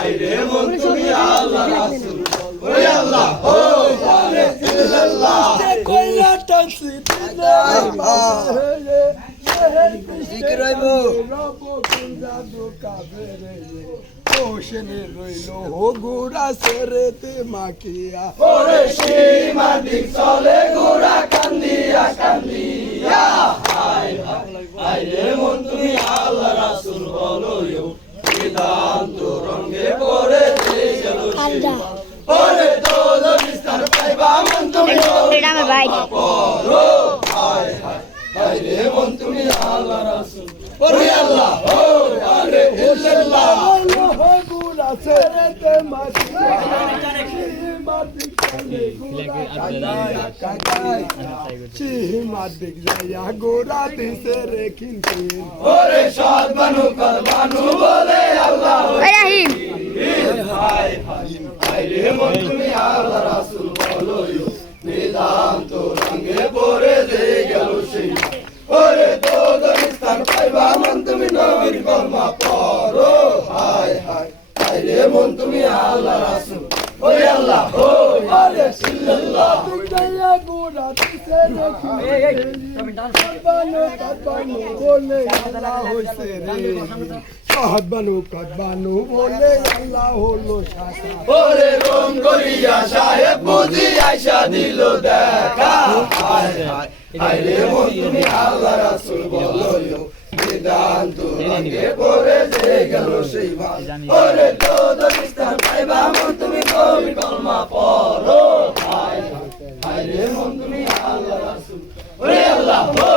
হায়রে মন তুমি আল্লাহ রাসূল ওরে আল্লাহ ও আরে ইল্লাল্লাহ কইলা টাসি জিকির হইব রব কুন্দা দুকা বেরে ওশনে রইলো হো গুড়া সেরেতে মাখিয়া ওরে সীমা দিক চলে ঘোড়া কান্দিয়া কান্দিয়া হায় হায়রে মন তুমি আল্লাহ রাসূল বলো বেদান্ত রঙে পড়ে গেল ওরে দোল বিস্তার পাইবা মন তুমি পড়ো হায় হায় হায়রে মন তুমি আল্লাহ রাসূল ওরে আল্লাহ ও আরে ইল্লাল্লাহ হো গুড়া সেরেতে মাখিয়া মাদিক চলে গুড়া কান্দিয়া কান্দিয়া মাদিক যাইয়া গোরা দিছে রে কিনকিন ওরে সদ বানু কর বানু বলে আল্লাহ রাহিম হায় হায় হায়রে মন তুমি আল্লাহ রাসূল বলো বেদান্ত রঙে পড়ে গেল সেই ওরে দোল বিস্তার পাইবা মন তুমি নবীর কলমা পড়ো হায় হায় হায়রে মন তুমি আল্লাহ রাসূল ওরে আল্লাহ ও আরে ইল্লাল্লাহ যাইয়া গোরা দিছে রে কিনকিন কাটবানু বলে আল্লাহ হইছে রে কাটবানু বলে আল্লাহ হলো শাসা ওরে রং করিয়া সাহেব বুঝি আইসা দিল দেখা হায় হায় হায়রে মন তুমি আল্লাহ রাসূল বলো বেদান্ত রঙে পড়ে গেল সেই মাস ওরে দোদ বিস্তার পাইবা মন তুমি নবীর কলমা পড়ো হায় হায় হায়রে মন তুমি আল্লাহ রাসূল ওরে আল্লাহ ও